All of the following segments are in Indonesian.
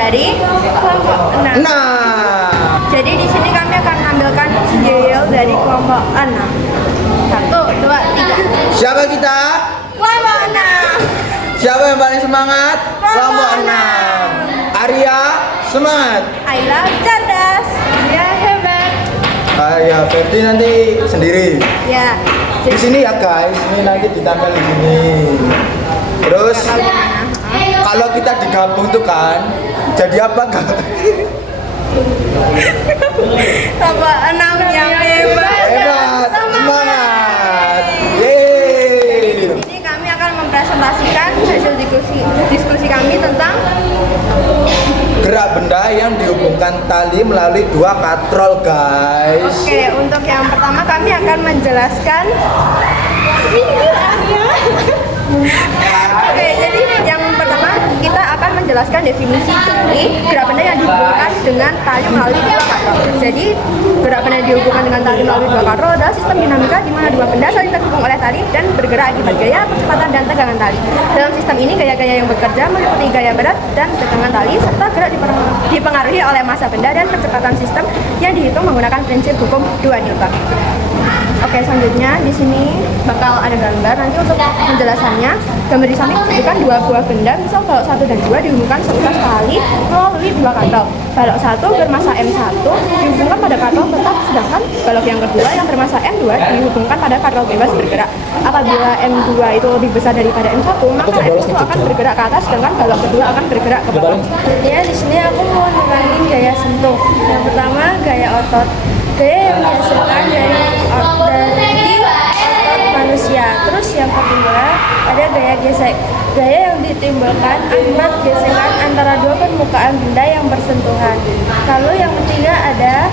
dari kelompok 6. Nah, Jadi di sini kami akan menampilkan yel dari kelompok 6. 1, 2, 3. siapa kita? Kelompok 6. Siapa yang paling semangat? Kelompok 6. Arya semangat. Ayla cerdas. Ya hebat. Ya, Ferdi nanti sendiri. Ya. Di sini ya guys, ini nanti ditampil di sini. Terus kalau kita digabung tuh kan, jadi apa guys? Kelompok 6 yang hebat. Hebat, semangat. Yeay. Ini kami akan mempresentasikan hasil diskusi kami tentang Gerak benda yang dihubungkan tali melalui dua katrol guys. Oke, untuk yang pertama kami akan menjelaskan Oke, jadi yang pertama kita akan menjelaskan definisi dari gerak benda yang dihubungkan dengan tali melalui dua katrol. Jadi, gerak benda yang dihubungkan dengan tali melalui dua katrol adalah sistem dinamika di mana dua benda saling terhubung oleh tali dan bergerak akibat gaya, kecepatan, dan tegangan tali. Dalam sistem ini, gaya-gaya yang bekerja meliputi gaya berat dan tegangan tali serta gerak dipengaruhi oleh massa benda dan percepatan sistem yang dihitung menggunakan prinsip hukum 2 Newton. Oke, selanjutnya di sini bakal ada gambar. Nanti untuk penjelasannya, gambar di samping menunjukkan dua buah benda. Misal balok 1 dan 2 dihubungkan seutas tali melalui dua katrol. Balok 1 bermassa M1 dihubungkan pada katrol tetap, sedangkan balok yang kedua yang bermassa M2 dihubungkan pada katrol bebas bergerak. Apabila M2 itu lebih besar daripada M1, maka M1 akan bergerak ke atas, sedangkan balok kedua akan bergerak ke bawah. Ya, di sini aku mau nerangin gaya sentuh. Yang pertama, gaya otot. Gaya yang dihasilkan dari otot manusia. Terus yang kedua ada gaya gesek. Gaya yang ditimbulkan akibat gesekan antara dua permukaan benda yang bersentuhan. Lalu yang ketiga ada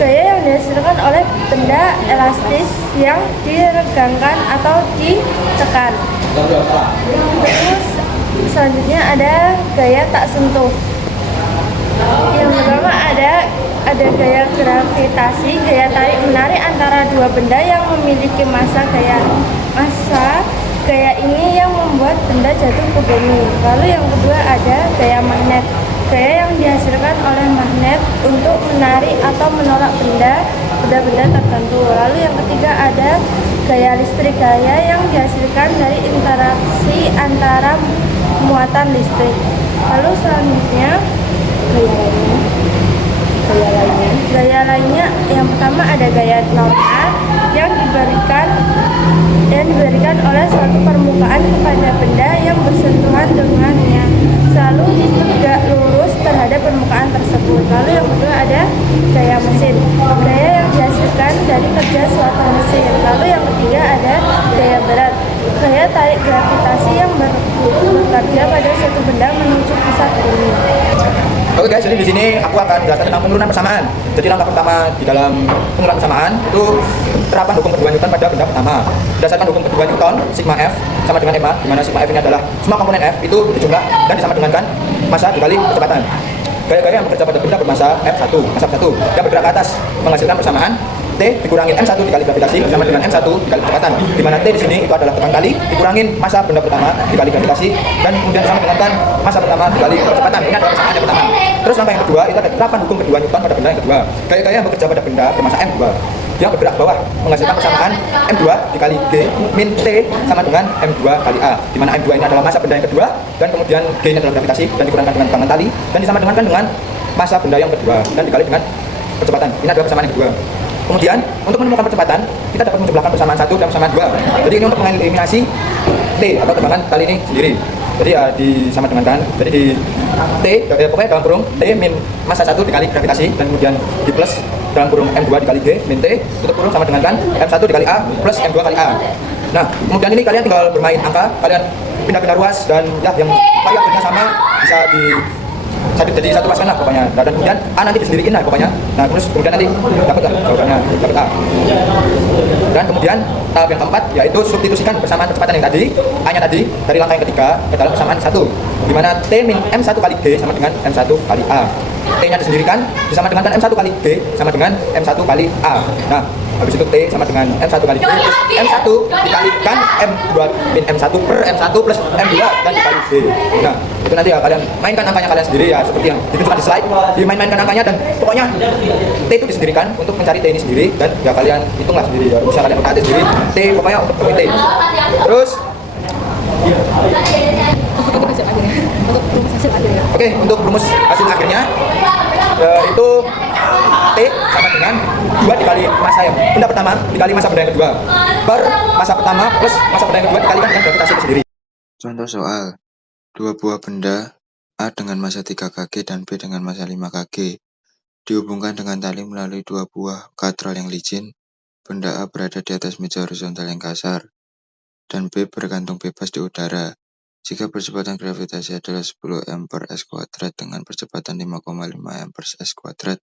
gaya yang dihasilkan oleh benda elastis yang diregangkan atau ditekan. Terus selanjutnya ada gaya tak sentuh. Yang pertama ada gaya gravitasi, gaya tarik menarik antara dua benda yang memiliki massa. Gaya ini yang membuat benda jatuh ke bumi. Lalu yang kedua ada gaya magnet. Gaya yang dihasilkan oleh magnet untuk menarik atau menolak benda-benda tertentu. Lalu yang ketiga ada gaya listrik. Gaya yang dihasilkan dari interaksi antara muatan listrik. Lalu selanjutnya gaya lainnya yang pertama ada gaya normal yang diberikan oleh suatu permukaan kepada benda yang bersentuhan dengannya, selalu tegak lurus terhadap permukaan tersebut. Lalu yang kedua ada gaya mesin. Gaya yang dihasilkan dari kerja suatu mesin. Lalu yang ketiga ada gaya berat. Gaya tarik gravitasi yang bekerja pada suatu benda menuju pusat bumi. Oke guys, jadi di sini aku akan jelaskan tentang penurunan persamaan. Jadi langkah pertama di dalam penurunan persamaan itu terapan hukum kedua Newton pada benda pertama. Berdasarkan hukum kedua Newton, sigma F sama dengan ma, di mana sigma F ini adalah semua komponen F itu dijumlah dan disama dengankan massa dikali kecepatan. Gaya-gaya yang bekerja pada benda bermassa M1, massa 1 yang bergerak ke atas menghasilkan persamaan T dikurangin M1 dikali gravitasi sama dengan M1 dikali kecepatan. Di mana T di sini itu adalah tekan kali dikurangin massa benda pertama dikali gravitasi dan kemudian sama dengan massa pertama dikali kecepatan. Ini adalah persamaan yang pertama. Terus langkah yang kedua itu ada terapan hukum kedua Newton pada benda yang kedua. Gaya-gaya yang bekerja pada benda bermassa M2 yang bergerak bawah menghasilkan persamaan M2 dikali G min T sama dengan M2 kali A, di mana M2 ini adalah massa benda yang kedua dan kemudian G ini adalah gravitasi dan dikurangkan dengan tegangan tali dan disama dengan massa benda yang kedua dan dikali dengan kecepatan. Ini adalah persamaan yang kedua. Kemudian untuk menemukan percepatan kita dapat menjumlahkan persamaan 1 dan persamaan 2. Jadi ini untuk mengeliminasi T atau tegangan tali ini sendiri. Jadi ya disama dengankan. Jadi di T pokoknya dalam kurung T min massa 1 dikali gravitasi dan kemudian di plus dalam kurung M2 dikali G min T tutup kurung sama dengankan M1 dikali A plus M2 kali A. Nah, kemudian ini kalian tinggal bermain angka, kalian pindah-pindah ruas dan ya yang variabelnya sama bisa jadi satu pasangan lah pokoknya. Nah, dan kemudian A nanti disendirikin lah pokoknya. Nah, terus kemudian nanti dapat lah jawabannya, dapat A. Dan kemudian tahap yang keempat yaitu substitusikan persamaan kecepatan yang tadi, A-nya tadi dari langkah yang ketiga ke dalam persamaan 1, di mana T min M1 kali G sama dengan M1 kali A. T-nya disendirikan disama dengan M1 kali G sama dengan M1 kali A. Nah, habis itu T sama dengan M1 kali B, terus M1 dikalikan M2 min M1 per M1 plus M2 dan dikali B. Nah, itu nanti ya kalian mainkan angkanya kalian sendiri ya, seperti yang ditunjukkan di slide. Dimain-mainkan angkanya dan pokoknya T itu disendirikan untuk mencari T ini sendiri, dan ya kalian hitunglah sendiri ya, bisa kalian utak sendiri T pokoknya untuk temui T. Terus oke, untuk rumus hasil akhirnya itu T sama dengan 2 dikali masa yang benda pertama dikali masa benda yang kedua per masa pertama plus masa benda yang kedua dikalikan dengan gravitasi itu sendiri. Contoh soal, dua buah benda A dengan massa 3 kg dan B dengan massa 5 kg dihubungkan dengan tali melalui dua buah katrol yang licin. Benda A berada di atas meja horizontal yang kasar dan B bergantung bebas di udara. Jika percepatan gravitasi adalah 10 m per s kuadrat dengan percepatan 5,5 m per s kuadrat,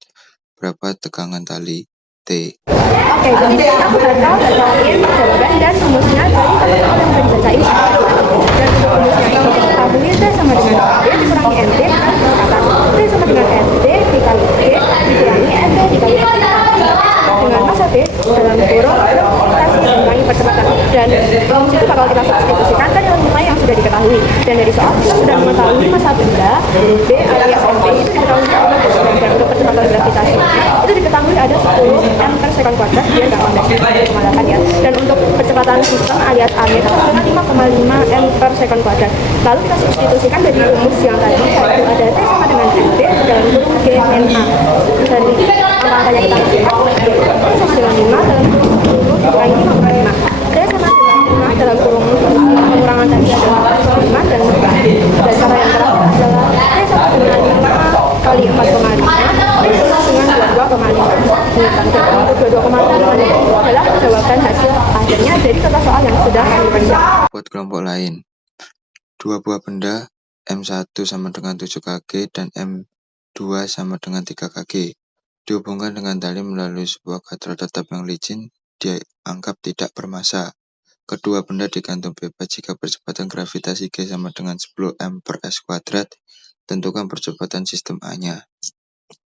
berapa tegangan tali T? Oke, jadi aku bakal bacain jawaban dan rumusnya dari kata soal yang udah dibacain. Dan untuk rumusnya ini kita ketahui T sama dengan B dikurangi MT dengan percepatan. T sama dengan MT dikali B dikurangi MT dikali MT dengan masa B dalam kurung gravitasi dikurangi percepatan. Dan rumus itu bakal kita substitusikan ke dalam nilai yang sudah diketahui. Dan dari soal kita sudah mengetahui masa benda B alias MT itu diketahui oleh dan untuk percepatan gravitasi itu diketahui ada 10 m per second kuadrat biar gampang dari 5,8 ya. Dan untuk percepatan sistem alias A nya itu sama dengan 5,5 m per second kuadrat. Lalu kita substitusikan dari rumus yang tadi, yaitu ada T sama dengan MT dalam kurung G min A. Dari angka-angkanya kita masukkan, T sama dengan 5 dalam kurung 10 dikurangi 5,5. T sama dengan 5 dalam kurung pengurangan tadi adalah 5 dan cara yang terakhir adalah T sama dengan 5 kali 4,5 T sama dengan 22,5. Dan untuk 22,5 itu adalah jawaban hasil akhirnya dari kata soal yang sudah kami persiapkan. Buat kelompok lain, dua buah benda M1 sama dengan 7 kg dan M2 sama dengan 3 kg dihubungkan dengan tali melalui sebuah katrol tetap yang licin dianggap tidak bermassa. Kedua benda digantung bebas jika percepatan gravitasi G sama dengan 10 m per s kuadrat. Tentukan percepatan sistem A-nya.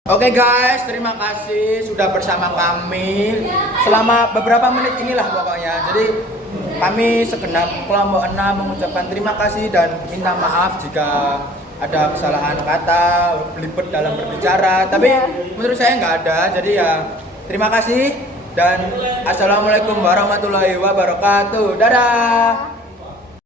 Oke guys, terima kasih sudah bersama kami selama beberapa menit inilah pokoknya. Jadi kami segenap kelompok 6 mengucapkan terima kasih dan minta maaf jika ada kesalahan kata, belibet dalam berbicara. Tapi menurut saya nggak ada, jadi ya terima kasih dan assalamualaikum warahmatullahi wabarakatuh. Dadah.